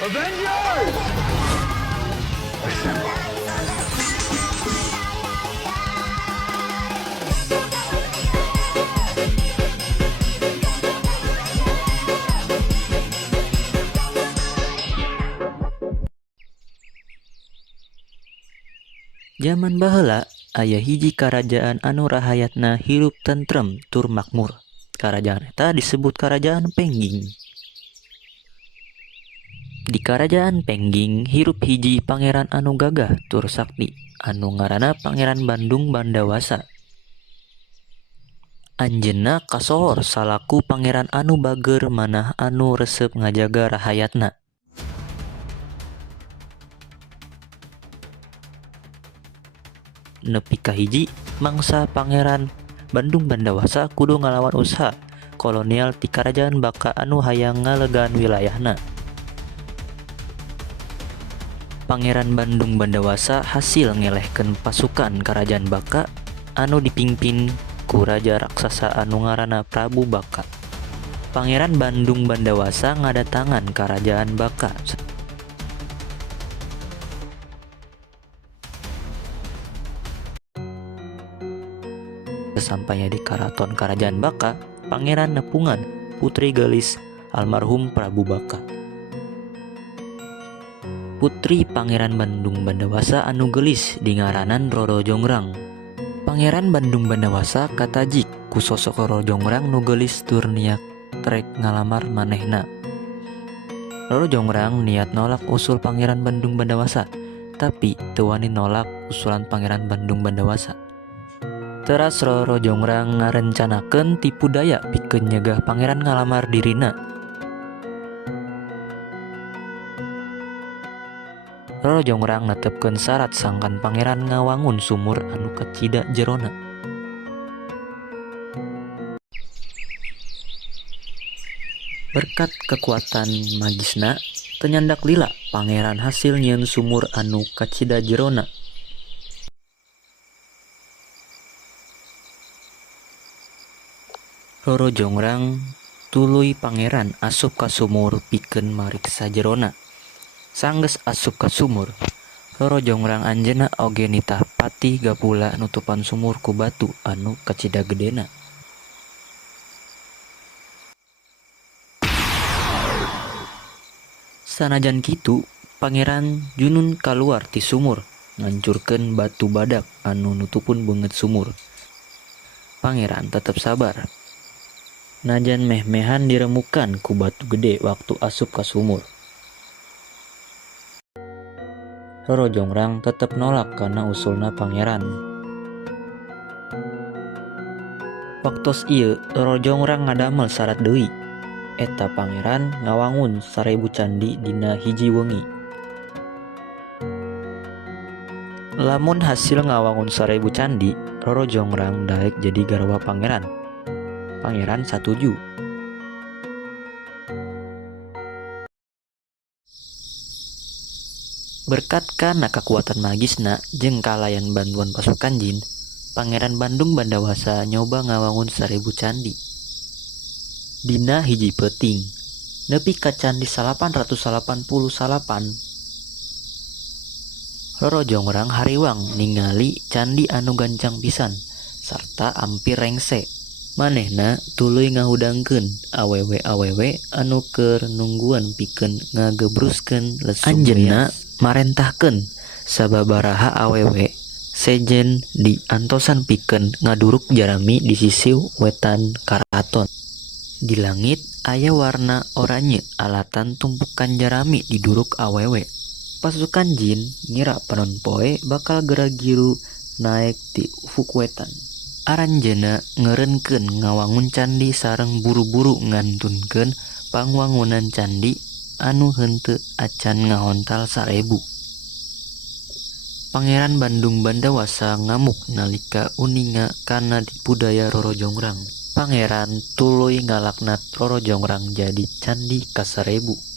Avengers! Zaman baheula aya hiji karajaan anu rahayatna hirup tentrem tur makmur. Karajaan eta disebut Karajaan Pengging. Di Karajaan Pengging hirup hiji pangeran anu gagah tur sakti anu ngaranna Pangeran Bandung Bandawasa. Anjeunna kasohor salaku pangeran anu bager manah anu resep ngajaga rahayatna. Nepi ka hiji mangsa Pangeran Bandung Bandawasa kudu ngalawan usaha kolonial ti Karajaan Baka anu hayang ngalegaan wilayahna. Pangeran Bandung Bandawasa hasil ngelehkeun pasukan Karajaan Baka anu dipimpin ku raja raksasa anu ngaranna Prabu Baka. Pangeran Bandung Bandawasa ngadatangan Karajaan Baka. Sesampainya di karaton Karajaan Baka, Pangeran nepungan putri gelis almarhum Prabu Baka. Putri Pangeran Bandung Bandawasa anu gelis dingaranan Roro Jongrang. Pangeran Bandung Bandawasa katajik ku sosok Roro Jongrang nu gelis tur niat trek ngalamar manehna. Roro Jongrang niat nolak usul Pangeran Bandung Bandawasa, tapi teu wani nolak usulan Pangeran Bandung Bandawasa. Teras Roro Jongrang ngarencanakeun tipu daya pikeun nyegah pangeran ngalamar dirina. Roro Jongrang netepkeun syarat sangkan pangeran ngawangun sumur anu kacida jerona. Berkat kekuatan magisna, tenyandak lila pangeran hasil nyieun sumur anu kacida jerona. Roro Jongrang tuluy pangeran asup ka sumur pikeun mariksa jerona. Sanggeus asup ka sumur, Roro Jongrang anjeunna oge nitah patih gapula nutupan sumur ku batu anu kacida gedena. Sanajan kitu, Pangeran Junun kaluar ti sumur ngancurkeun batu badak anu nutupun beungeut sumur. Pangeran tetep sabar. Najan meh-mehan diremukan ku batu gede waktu asup ka sumur. Roro Jongrang tetep nolak karena usulna pangeran. Waktos ieu Roro Jongrang ngadamel syarat deui. Eta pangeran ngawangun 1000 candi dina hiji wengi. Lamun hasil ngawangun 1000 candi, Roro Jongrang daek jadi garwa pangeran. Pangeran satuju. Berkat kana kekuatan magisna jeung kalayan bantuan pasukan jin, Pangeran Bandung Bandawasa nyoba ngawangun 1000 candi. Dina hiji peuting, nepi ka candi 888. Roro Jongrang hariwang ningali candi anu gancang pisan sarta ampir rengse. Manehna tuluy ngahudangkeun awewe-awewe anu keur nungguan pikeun ngagebruskeun lesung anjeunna marentahkeun sababaraha awewe sejen di antosan pikeun ngaduruk jarami di sisi wetan karaton. Di langit aya warna oranye alatan tumpukan jarami di duruk awewe. Pasukan jin ngira panon poe bakal geragiru naek ti ufuk wetan. Aranjeuna ngeureunkeun ngawangun candi sareng buru-buru ngantunkeun pangwangunan candi anu henteu acan ngahontal 1000. Pangeran Bandung Bandawasa ngamuk nalika uninga kana tipu daya Roro Jongrang. Pangeran tuluy ngalaknat Roro Jongrang jadi candi ka 1000.